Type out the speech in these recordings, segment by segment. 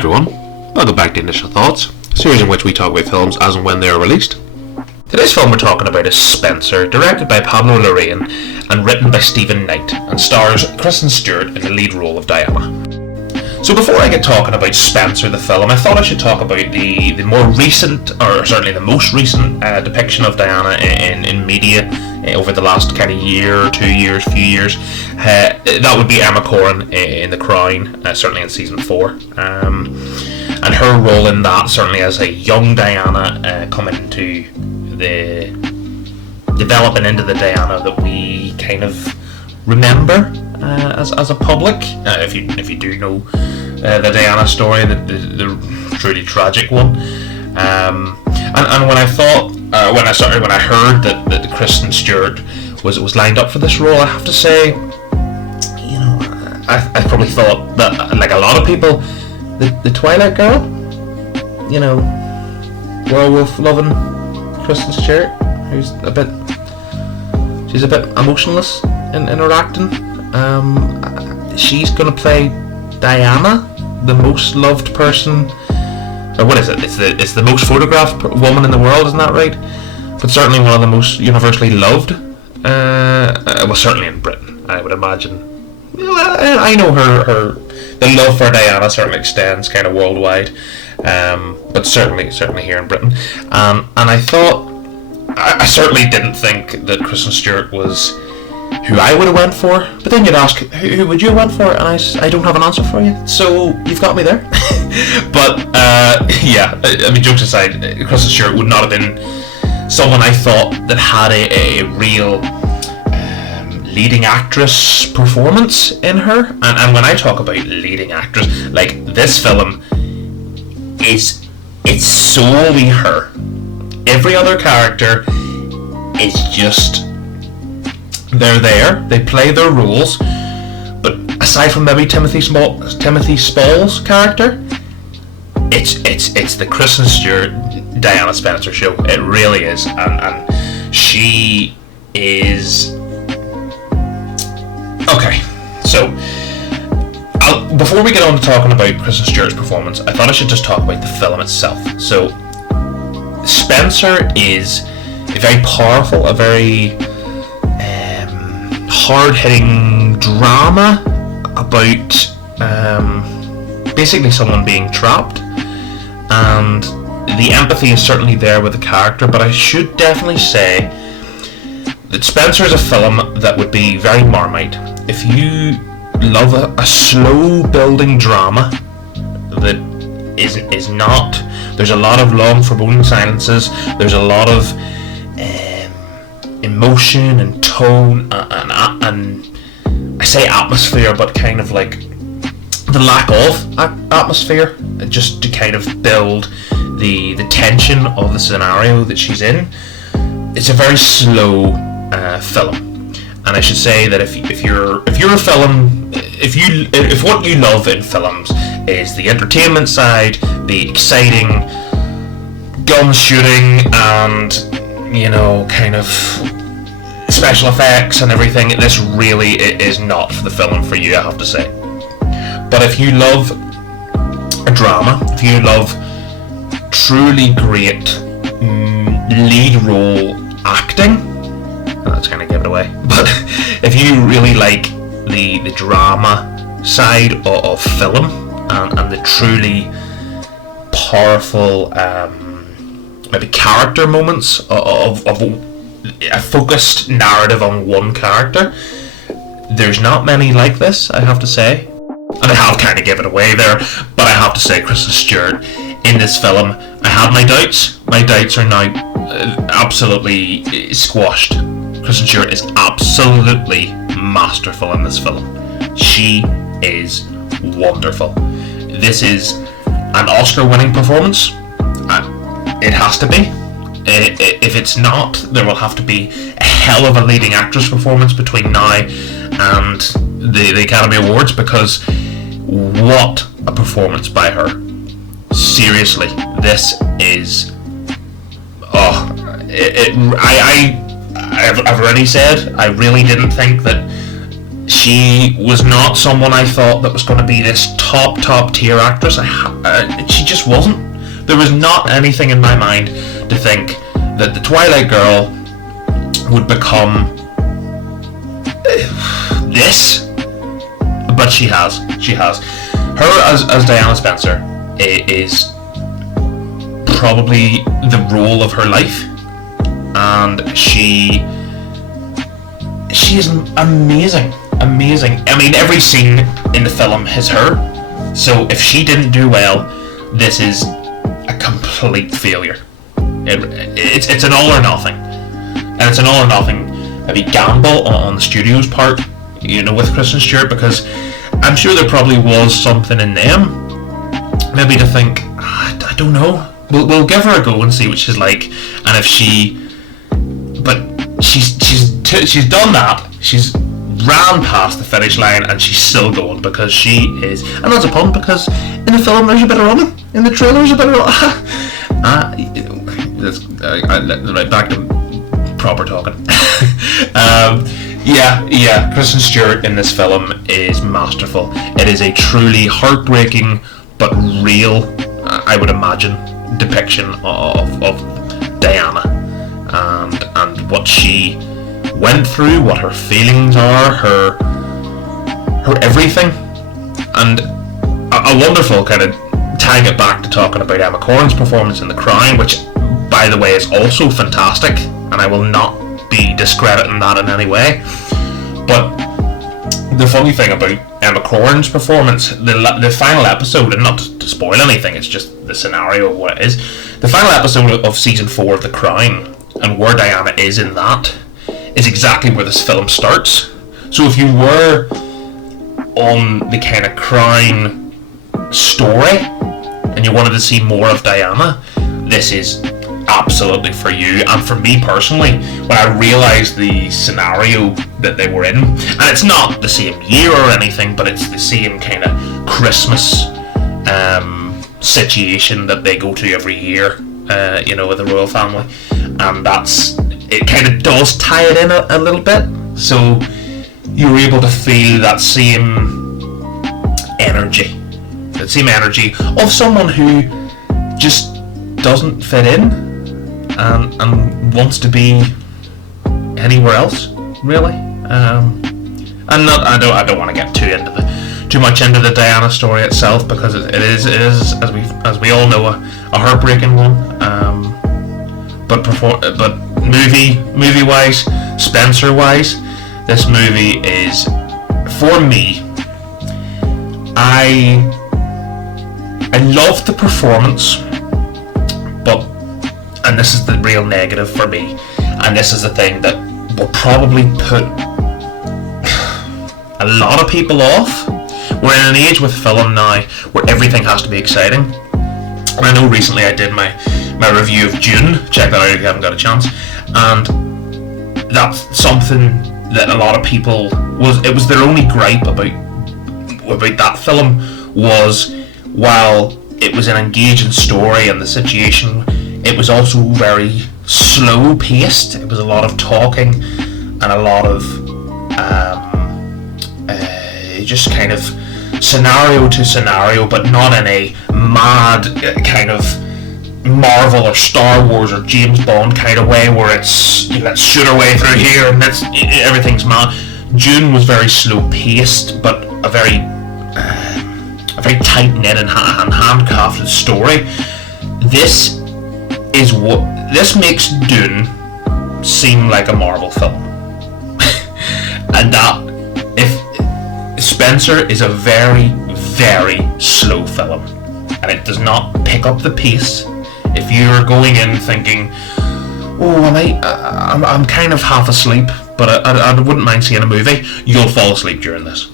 Hi everyone, welcome back to Initial Thoughts, a series in which we talk about films as and when they are released. Today's film we're talking about is Spencer, directed by Pablo Larraín and written by Stephen Knight, and stars Kristen Stewart in the lead role of Diana. So before I get talking about Spencer the film, I thought I should talk about the more recent, or certainly the most recent depiction of Diana in media over the last kind of year, 2 years, few years. That would be Emma Corrin in The Crown, certainly in season 4. And her role in that, certainly as a young Diana, coming into developing into the Diana that we kind of remember as a public. If you do know the Diana story, the truly tragic one. And when I thought, when I heard that Kristen Stewart was lined up for this role, I have to say, I probably thought that, like a lot of people, the Twilight girl, werewolf loving Kristen Stewart, who's she's a bit emotionless in her acting. She's gonna play Diana, the most loved person, or what is it? It's the most photographed woman in the world, isn't that right? But certainly one of the most universally loved. Well, certainly in Britain, I would imagine. I know the love for Diana certainly extends kind of worldwide, but certainly here in Britain. And I thought, I certainly didn't think that Kristen Stewart was who I would have went for, but then you'd ask, who would you have went for? And I don't have an answer for you, so you've got me there. But yeah, I mean, jokes aside, Kristen Stewart would not have been someone I thought that had a real leading actress performance in her. And when I talk about leading actress, like, this film it's solely her. Every other character is just, they're there, they play their roles, but aside from maybe Timothy Spall's character, it's the Kristen Stewart Diana Spencer show. It really is, and she is okay. So before we get on to talking about Kristen Stewart's performance, I thought I should just talk about the film itself. So Spencer is a very powerful, a very hard-hitting drama about basically someone being trapped, and the empathy is certainly there with the character, but I should definitely say that Spencer is a film that would be very Marmite. If you love a slow building drama that is not, there's a lot of long foreboding silences, there's a lot of emotion and tone and I say atmosphere, but kind of like the lack of atmosphere, just to kind of build the tension of the scenario that she's in. It's a very slow film, and I should say that if you're a film, if what you love in films is the entertainment side, the exciting gun shooting and kind of special effects and everything, this really is not the film for you, I have to say. But if you love a drama, if you love truly great lead role acting, that's kind of give it away, but if you really like the drama side of film and the truly powerful maybe character moments of a focused narrative on one character, there's not many like this, I have to say. And I have kind of given it away there, but I have to say, Kristen Stewart in this film, I had my doubts. My doubts are now absolutely squashed. Kristen Stewart is absolutely masterful in this film. She is wonderful. This is an Oscar-winning performance. It has to be. If it's not, there will have to be a hell of a leading actress performance between now and the Academy Awards, because what a performance by her. Seriously, this is I've already said I really didn't think that She was not someone I thought that was going to be this top tier actress. She just wasn't. There was not anything in my mind to think that the Twilight Girl would become this, but she has. Her as Diana Spencer is probably the role of her life, and she is amazing. I mean, every scene in the film is her, so if she didn't do well, this is a complete failure. It's an all or nothing, and it's an all or nothing maybe gamble on the studio's part, with Kristen Stewart, because I'm sure there probably was something in them maybe to think, I don't know, we'll give her a go and see what she's like, and if she's done that, she's ran past the finish line, and she's still going, because she is, and that's a pun, because in the film there's a bit of running, in the trailer there's a bit of right, back to proper talking. Kristen Stewart in this film is masterful. It is a truly heartbreaking but real, I would imagine, depiction of Diana and what she went through, what her feelings are, her everything, and a wonderful kind of tying it back to talking about Emma Corrin's performance in The Crown, which by the way is also fantastic, and I will not be discrediting that in any way. But the funny thing about Emma Corrin's performance, the final episode, and not to spoil anything, it's just the scenario of what it is, the final episode of season 4 of The Crown, and where Diana is in that, is exactly where this film starts. So if you were on the kind of Crown story and you wanted to see more of Diana, this is absolutely for you. And for me personally, when I realised the scenario that they were in, and it's not the same year or anything, but it's the same kind of Christmas situation that they go to every year, with the royal family, and it kind of does tie it in a little bit, so you're able to feel that same energy of someone who just doesn't fit in and wants to be anywhere else, really. I don't want to get too much into the Diana story itself, because it is as we all know a heartbreaking one. But movie wise, Spencer wise, this movie is, for me, I love the performance, and this is the real negative for me, and this is the thing that will probably put a lot of people off. We're in an age with film now where everything has to be exciting. And I know recently I did my review of Dune. Check that out if you haven't got a chance. And that's something that a lot of people it was their only gripe about that film, was while it was an engaging story and the situation, it was also very slow paced. It was a lot of talking and a lot of just kind of scenario to scenario, but not in a mad kind of Marvel or Star Wars or James Bond kind of way where it's let's shoot our way through here and everything's mad. Dune was very slow paced, but a very tight knit and handcrafted story. This makes Dune seem like a Marvel film, and that Spencer is a very, very slow film, and it does not pick up the pace. If you're going in thinking, I'm kind of half asleep, but I wouldn't mind seeing a movie, you'll fall asleep during this.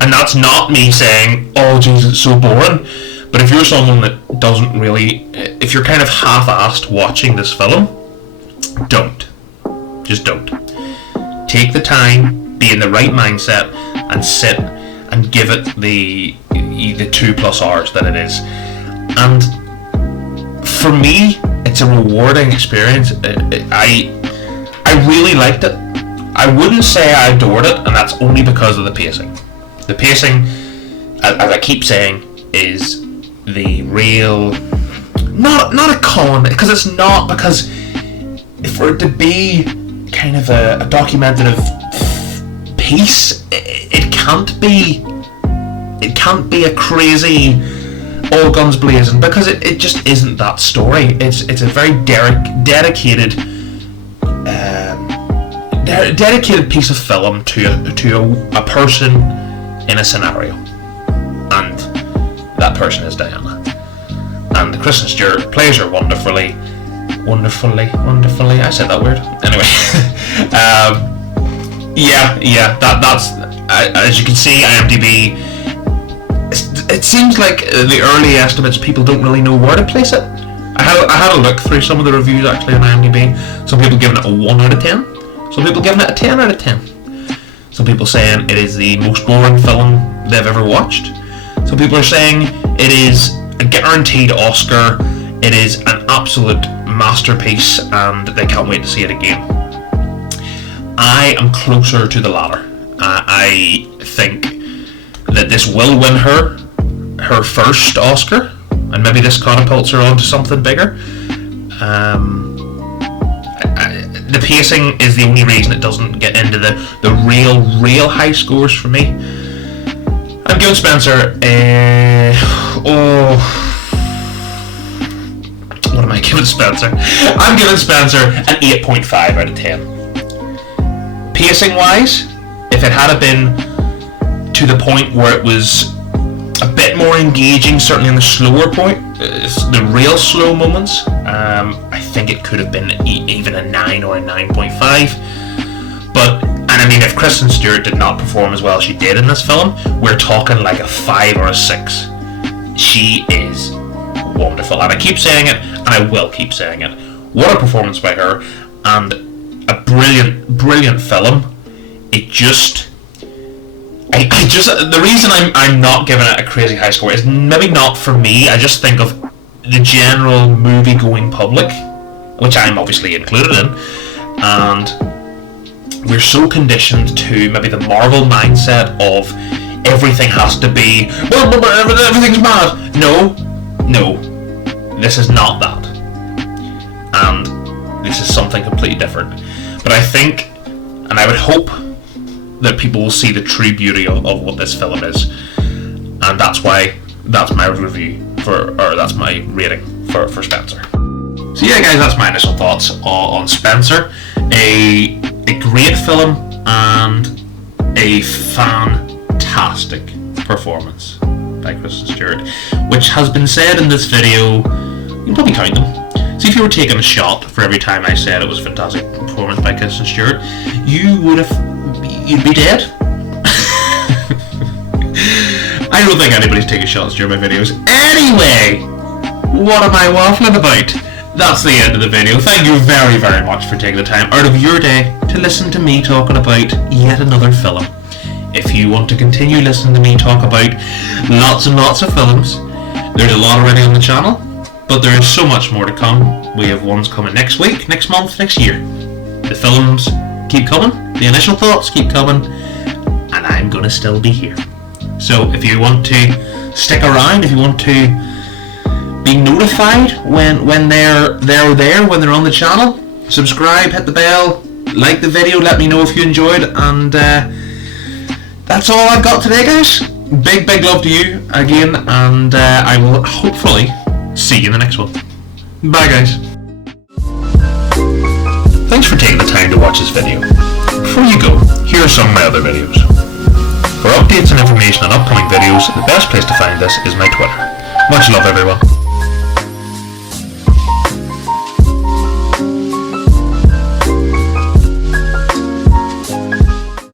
And that's not me saying, oh jeez, it's so boring. But if you're someone that doesn't really, if you're kind of half-assed watching this film, just don't. Take the time, be in the right mindset, and sit and give it the 2+ hours that it is. And for me, it's a rewarding experience. I really liked it. I wouldn't say I adored it, and that's only because of the pacing. The pacing, as I keep saying, is the real... Not a con, because it's not, because for it to be kind of a documentative piece, it can't be a crazy all guns blazing, because it just isn't that story. It's a very dedicated piece of film to a person in a scenario, and that person is Diana. And Kristen Stewart plays her wonderfully. I said that word. Anyway, that's as you can see, IMDb. It seems like the early estimates, people don't really know where to place it. I had a look through some of the reviews actually on IMDb. Some people giving it a 1 out of 10. Some people giving it a 10 out of 10. Some people saying it is the most boring film they've ever watched. Some people are saying it is a guaranteed Oscar. It is an absolute masterpiece, and they can't wait to see it again. I am closer to the latter. I think that this will win her first Oscar, and maybe this catapults her onto something bigger. The pacing is the only reason it doesn't get into the real high scores for me. I'm giving Spencer what am I giving Spencer? I'm giving Spencer an 8.5 out of 10. Pacing wise, if it had been to the point where it was a bit more engaging, certainly in the slower point, the real slow moments, I think it could have been even a 9 or a 9.5. But, and I mean, if Kristen Stewart did not perform as well as she did in this film, we're talking like a 5 or a 6. She is wonderful, and I keep saying it, and I will keep saying it. What a performance by her, and a brilliant film. It just... the reason I'm not giving it a crazy high score is maybe not for me. I just think of the general movie-going public, which I'm obviously included in, and we're so conditioned to maybe the Marvel mindset of everything has to be, everything's bad. No, this is not that, and this is something completely different. But I think, and I would hope, that people will see the true beauty of what this film is, and that's my review that's my rating for Spencer. So yeah, guys, that's my initial thoughts on Spencer. A great film and a fantastic performance by Kristen Stewart, which has been said in this video. You can probably count them. See, if you were taking a shot for every time I said it was a fantastic performance by Kristen Stewart, you'd be dead. I don't think anybody's taking shots during my videos. Anyway, what am I waffling about? That's the end of the video. Thank you very, very much for taking the time out of your day to listen to me talking about yet another film. If you want to continue listening to me talk about lots and lots of films, there's a lot already on the channel, but there is so much more to come. We have ones coming next week, next month, next year. The films keep coming, the initial thoughts keep coming, and I'm gonna still be here. So if you want to stick around, if you want to be notified when they're there, when they're on the channel, subscribe, hit the bell, like the video, let me know if you enjoyed, and that's all I've got today, guys. Big love to you again, and I will hopefully see you in the next one. Bye, guys. Thanks for taking the time to watch this video. Before you go, here are some of my other videos. For updates and information on upcoming videos, the best place to find this is my Twitter. Much love, everyone.